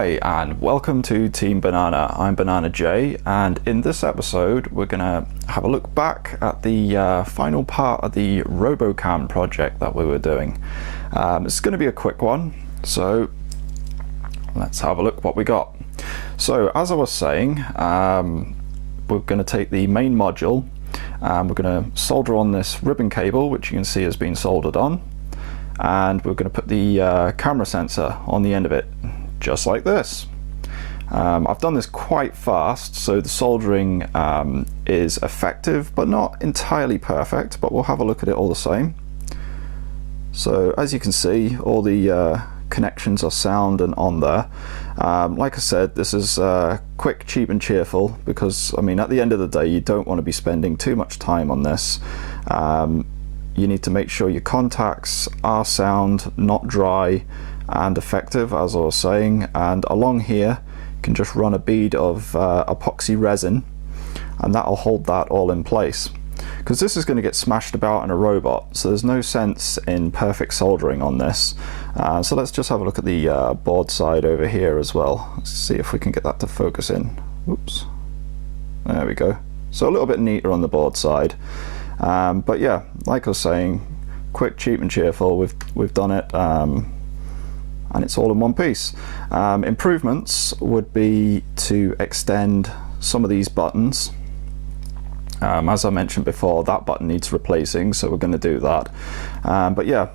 Hi and welcome to Team Boonana. I'm Boonana J, and in this episode we're gonna have a look back at the final part of the ROBO CAM project that we were doing. It's going to be a quick one, so let's have a look what we got. So as I was saying, we're going to take the main module and we're going to solder on this ribbon cable, which you can see has been soldered on, and we're going to put the camera sensor on the end of it, just like this. I've done this quite fast, so the soldering is effective but not entirely perfect, but we'll have a look at it all the same. So as you can see, all the connections are sound and on there. Like I said, this is quick, cheap and cheerful, because I mean at the end of the day you don't want to be spending too much time on this. You need to make sure your contacts are sound, not dry, and effective, as I was saying. And along here you can just run a bead of epoxy resin, and that'll hold that all in place, because this is going to get smashed about in a robot, so there's no sense in perfect soldering on this. So let's just have a look at the board side over here as well. Let's see if we can get that to focus in. Oops, there we go. So a little bit neater on the board side, but yeah, like I was saying, quick, cheap and cheerful. We've done it, and it's all in one piece. Improvements would be to extend some of these buttons. As I mentioned before, that button needs replacing, so we're going to do that. But yeah,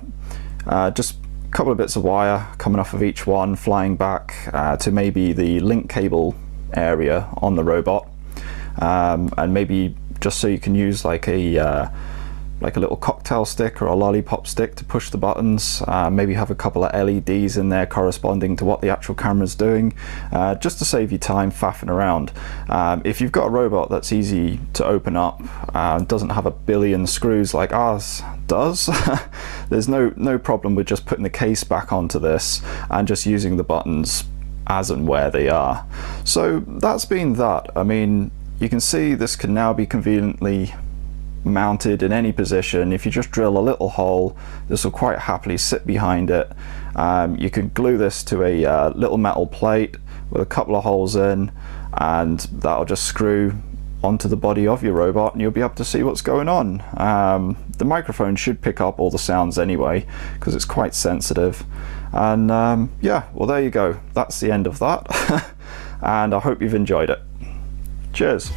just a couple of bits of wire coming off of each one, flying back to maybe the link cable area on the robot, and maybe just so you can use like a little cocktail stick or a lollipop stick to push the buttons. Maybe have a couple of LEDs in there corresponding to what the actual camera's doing, just to save you time faffing around. If you've got a robot that's easy to open up, doesn't have a billion screws like ours does, there's no problem with just putting the case back onto this and just using the buttons as and where they are. So that's been that. I mean, you can see this can now be conveniently mounted in any position. If you just drill a little hole, this will quite happily sit behind it. You can glue this to a little metal plate with a couple of holes in, and that'll just screw onto the body of your robot, and you'll be able to see what's going on. The microphone should pick up all the sounds anyway, because it's quite sensitive. And yeah, well, there you go. That's the end of that. And I hope you've enjoyed it. Cheers.